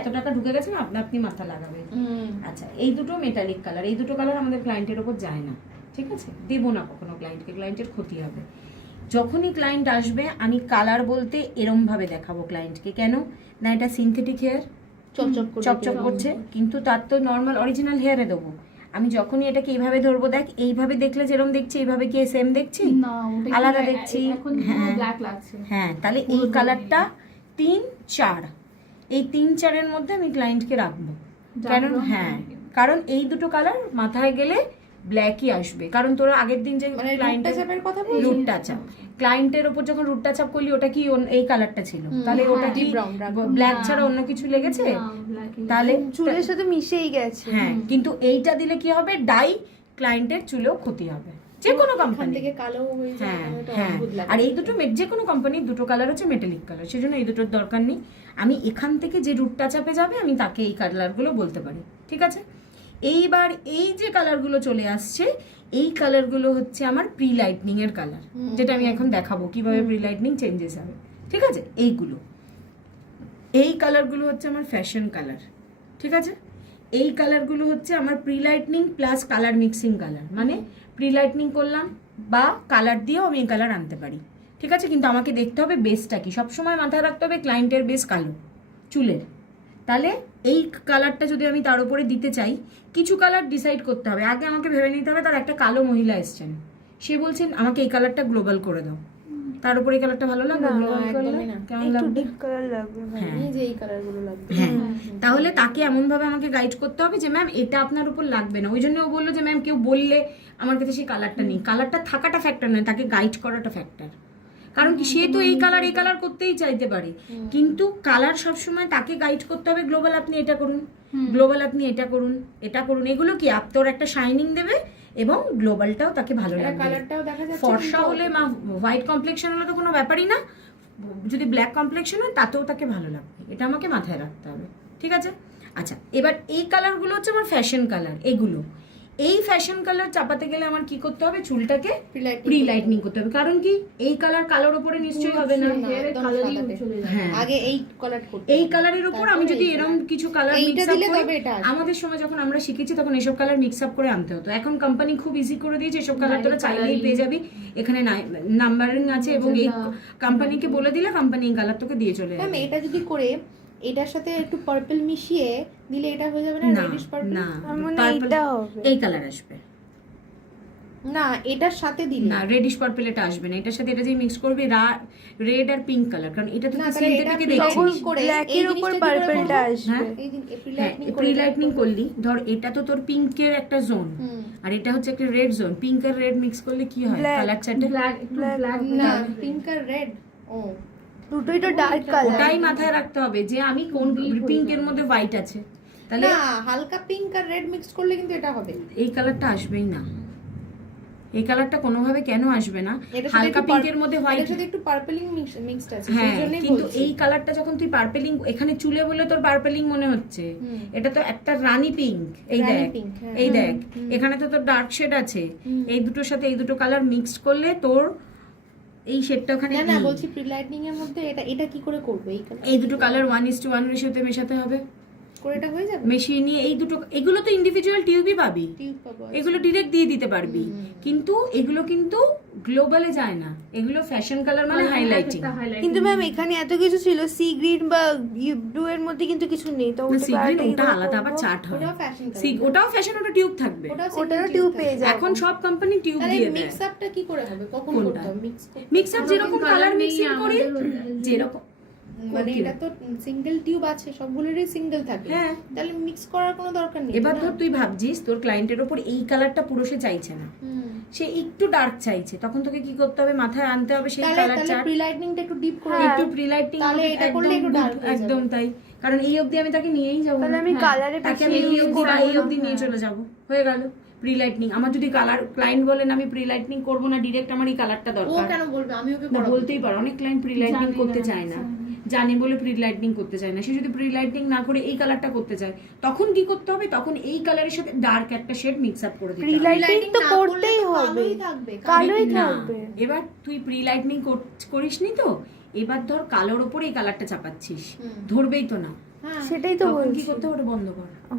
এত টাকা ঢুকে গেছে না, আপনি আপনি মাথা লাগাবে। আচ্ছা, এই দুটো মেটালিক কালার, এই দুটো কালার আমাদের ক্লায়েন্টের ওপর যায় না, ঠিক আছে? দেবো না কখনো ক্লায়েন্টকে, ক্লায়েন্টের ক্ষতি হবে। যখনই ক্লায়েন্ট আসবে আমি কালার বলতে এরম ভাবে দেখাবো ক্লায়েন্টকে। কেন না, এটা সিনথেটিক হেয়ার, চকচক করছে, কিন্তু তার তো নর্মাল অরিজিনাল হেয়ারে দেবো। আমি যখনই এটাকে এইভাবে ধরবো, দেখ এইভাবে দেখলে যেরকম দেখছি এইভাবে কি সেম দেখছি? আলাদা দেখছি। হ্যাঁ, তাহলে এই কালারটা 3-4, এই 3-4-এর মধ্যে আমি ক্লায়েন্টকে রাখবো। কারণ কারণ এই দুটো কালার মাথায় গেলে ব্ল্যাকই আসবে। কারণ তোরা আগের দিন যে ক্লায়েন্টের কথা বলছিস, রুট টাচ আপ, ক্লায়েন্টের উপর যখন রুট টাচ আপ করলি ওটা কি এই কালারটা ছিল? তাহলে ওটা কি ব্ল্যাক ছাড়া অন্য কিছু লেগেছে? তাহলে চুলের সাথে মিশেই গেছে। হ্যাঁ, কিন্তু এইটা দিলে কি হবে, ডাই ক্লায়েন্টের চুলেও ক্ষতি হবে, যে কোনো কোম্পানি থেকে কালো হয়ে যায়। হ্যাঁ, আর এই দুটো যে কোনো কোম্পানির দুটো কালার হচ্ছে মেটালিক কালার, সেজন্য এই দুটোর দরকার নেই। আমি এখান থেকে যে রুটটা চাপে যাবে আমি তাকে এই কালারগুলো বলতে পারি, ঠিক আছে? এইবার এই যে কালারগুলো চলে আসছে, এই কালারগুলো হচ্ছে আমার প্রি লাইটনিং এর কালার, যেটা আমি এখন দেখাবো কিভাবে প্রি লাইটনিং চেঞ্জেস হবে, ঠিক আছে? এই কালারগুলো হচ্ছে আমার ফ্যাশন কালার, ঠিক আছে? এই কালারগুলো হচ্ছে আমার pre lightning plus colour mixing colour, মানে প্রি লাইটনিং করলাম বা কালার দিয়েও আমি এই কালার আনতে পারি, ঠিক আছে? কিন্তু আমাকে দেখতে হবে বেসটা কি। সবসময় মাথায় রাখতে হবে ক্লায়েন্টের বেস কালো চুলের। তাহলে এই কালারটা যদি আমি তার উপরে দিতে চাই, কিছু কালার ডিসাইড করতে হবে। আগে আমাকে ভেবে নিতে হবে তার একটা কালো মহিলা এসছেন, সে বলছেন আমাকে এই কালারটা গ্লোবাল করে দাও, তার উপরে এই কালারটা ভালো লাগবে? কেমন লাগবে? হ্যাঁ, তাহলে তাকে এমন ভাবে আমাকে গাইড করতে হবে যে ম্যাম এটা আপনার উপর লাগবে না। ওই জন্য ও বললো যে ম্যাম কেউ বললে আমার কাছে সেই কালারটা নেই। কালারটা থাকাটা ফ্যাক্টর নয়, তাকে গাইড করাটা ফ্যাক্টর। কারণ কি, সে তো এই কালার করতেই চাইতে পারে, কিন্তু কালার সবসময় তাকে গাইড করতে হবে। গ্লোবাল আপনি এটা করুন, গ্লোবাল আপনি এটা করুন, এটা করুন। এগুলো কি তোর একটা শাইনিং দেবে এবং গ্লোবালটাও তাকে ভালো লাগবে। ফর্সা হলে হোয়াইট কমপ্লেক্সন হলে তো কোনো ব্যাপারই না, যদি ব্ল্যাক কমপ্লেক্সন হয় তাতেও তাকে ভালো লাগবে। এটা আমাকে মাথায় রাখতে হবে, ঠিক আছে? আচ্ছা, এবার এই কালারগুলো হচ্ছে আমার ফ্যাশন কালার। এগুলো এই ফ্যাশন কালার চাপাতে গেলে আমার কি করতে হবে, চুলটাকে প্রি লাইটনিং করতে হবে। কারণ কি, এই কালার কালোর উপরে নিশ্চয়ই হবে না। হ্যাঁ, আগে এই কালারের উপর আমি যদি এরকম কিছু কালার মিক্স আপ করি, আমাদের সময় যখন আমরা শিখেছি তখন এসব কালার মিক্স আপ করে আনতে হতো। এখন কোম্পানি খুব ইজি করে দিয়েছে, এসব কালার তোরা চাইলেই পেয়ে যাবি। এখানে নাম্বারিং আছে এবং এই কোম্পানিকে বলে দিলে কোম্পানি এই কালার তোকে দিয়ে চলে যাবে। এটা যদি করে এটার সাথে একটু পার্পল মিশিয়ে দিলে এটা হয়ে যাবে না? রেডিশ পার্পল না, এটা হবে, এই কালার আসবে না, এটার সাথে দিলে না, রেডিশ পার্পল এটা আসবে না। এটার সাথে এটা যে মিক্স করবে রেড আর পিঙ্ক কালার, কারণ এটা তো সিনথেটিকে দেখছিস, ব্ল্যাকের উপর পার্পলটা আসবে। প্রি লাইটনিং করলি, ধর এটা তো তোর পিঙ্কের একটা জোন আর এটা হচ্ছে একটা রেড জোন। পিঙ্ক আর রেড মিক্স করলে কি হয়? কালার চাটে না, পিঙ্ক আর রেড, ও দুটোই তো ডার্ক কালার। ওটাই মাথায় রাখতে হবে যে আমি কোন পিঙ্কের মধ্যে হোয়াইট আছে, তাহলে না, হালকা পিঙ্ক আর রেড মিক্স করলে কিন্তু এটা হবে। এই কালারটা আসবেই না। এই কালারটা কোনোভাবে কেন আসবে না? হালকা পিঙ্কের মধ্যে হোয়াইট, এর সাথে একটু পার্পলিং মিক্সড আছে, হ্যাঁ, সেইজন্যই বলছি। কিন্তু এই কালারটা যখন তুই পার্পলিং এখানে চুলে বলে তোর পার্পলিং মনে হচ্ছে, এটা তো একটা রানী পিঙ্ক। এই দেখ, এই দেখ, এখানে তো তোর ডার্ক শেড আছে। এই দুটোর সাথে এই দুটো কালার মিক্সড করলে তোর এই শেডটা ওখানে। না, বলছি প্রি লাইটনিং এর মধ্যে এটা কি করে করব? এই দুটো কালার 1:1 রেশিওতে মেশাতে হবে, করে এটা হয়ে যাবে। মেশিয়ে নিয়ে এই দুটো, এগুলো তো ইন্ডিভিজুয়াল টিউবই পাবি, এগুলো ডিরেক্ট দিয়ে দিতে পারবি। কিন্তু এগুলো কিন্তু গ্লোবালে যায় না, এগুলো ফ্যাশন কালার মানে হাইলাইটিং। কিন্তু ম্যাম এখানে এত কিছু ছিল, সি গ্রিন বা ব্লু এর মধ্যে কিন্তু কিছু নেই। তো সি গ্রিন ওটা আলাদা আবার চার্ট হয়, ওটাও ফ্যাশন, ওটা টিউব থাকবে, ওটারও টিউব পেয়ে যায়। এখন সব কোম্পানি টিউব দিয়ে দেয়। মিক্স আপটা কি করে হবে? কখন করতে হবে মিক্স আপ? যেরকম কালার মিক্সিং করি, যেরকম, মানে এটা তো সিঙ্গেল টিউব আছে, সবগুলোরই সিঙ্গেল থাকে, হ্যাঁ, তাহলে মিক্স করার কোনো দরকার নেই। এবার ধর তুই ভাবছিস তোর ক্লায়েন্টের উপর এই কালারটা পুরো সে চাইছে না, সে একটু ডার্ক চাইছে, তখন তোকে কি করতে হবে, মাথায় আনতে হবে সেই কালার চার্ট। প্রি লাইটনিংটা একটু ডিপ করে, একটু প্রি লাইটনিং, তাহলে এটা করলে একটু ডার্ক হয়ে যাবে। একদম তাই, কারণ এই অবধি আমি তাকে নিয়েই যাবো, তাহলে আমি কালারে তাকে আমি এই অবধি নিয়ে চলে যাব, হয়ে গেল প্রি লাইটনিং। আমার যদি কালার ক্লায়েন্ট বলেন আমি প্রি লাইটনিং করবো না, ডিরেক্ট আমার এই কালারটা ও দরকার, কেন বলবে? আমি ওকে বলতেই পারো। অনেক ক্লায়েন্ট প্রি লাইটনিং করতে চায় না, জানে বলে প্রি লাইটনিং করতে চায় না। সে যদি প্রি লাইটনিং না করে এই কালারটা করতে চায়, তখন কি করতে হবে? তখন এই কালারের সাথে ডার্ক একটা শেড মিক্স আপ করে দিতে হবে। প্রি লাইটনিং তো করতেই হবে, কালোই থাকবে। এবার তুই প্রি লাইটনিং করিসনি তো, এবার ধর কালোর উপরে এই কালারটা চাপাচ্ছিস, ধরবেই তো না, হ্যাঁ সেটাই তো তখন কি বলছি করতে হবে? ওটা বন্ধ কর। ও।